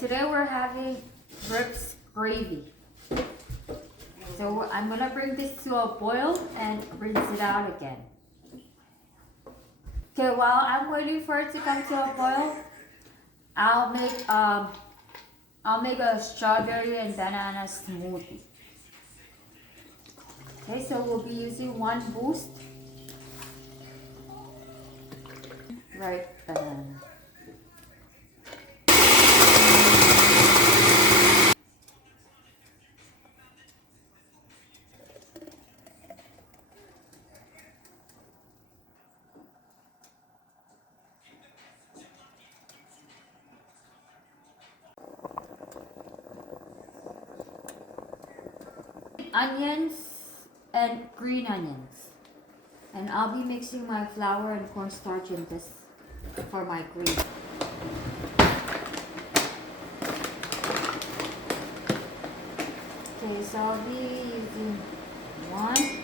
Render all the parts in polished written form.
today we're having ribs gravy. So I'm gonna bring this to a boil and rinse it out again. Okay, while I'm waiting for it to come to a boil, I'll make a strawberry and banana smoothie. Okay, so we'll be using one boost. Right banana. Onions and green onions, and I'll be mixing my flour and cornstarch in this for my gravy. Okay, so I'll be using one,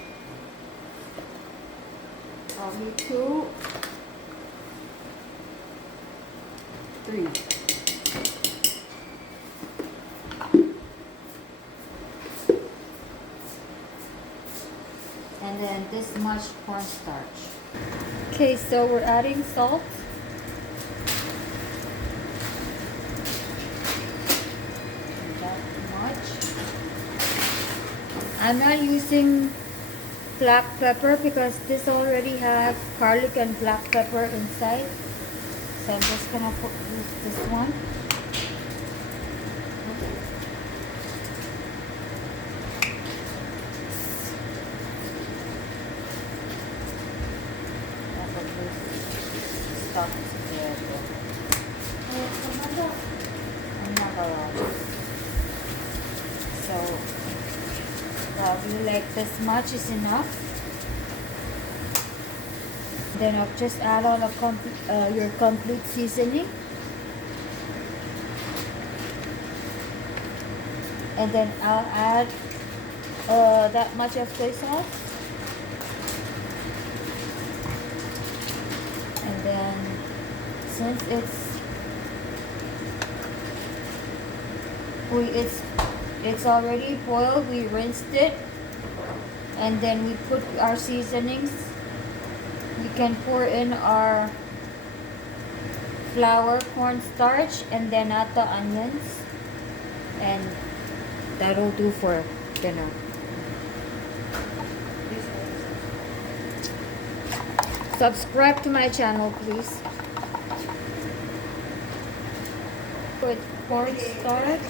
probably two, three. And then this much cornstarch. Okay, so we're adding salt. That much. I'm not using black pepper because this already has garlic and black pepper inside. So I'm just gonna use this one. So probably like this much is enough. Then I'll just add all of your complete seasoning, and then I'll add that much of soy sauce. And then since it's already boiled, we rinsed it, and then we put our seasonings. We can pour in our flour, cornstarch, and then add the onions, and that'll do for dinner. Subscribe to my channel, please. Put cornstarch.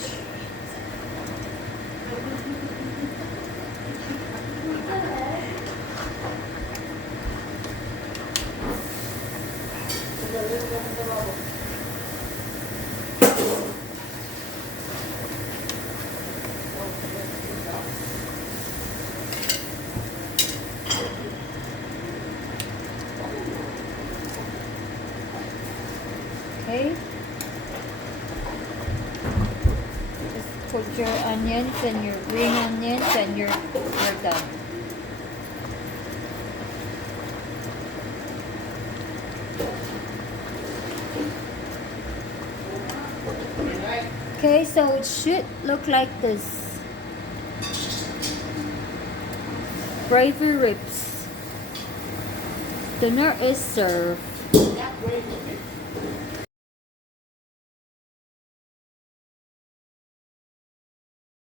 Okay. Just put your onions and your green onions and you're done. Okay, so it should look like this. Gravy ribs. Dinner is served.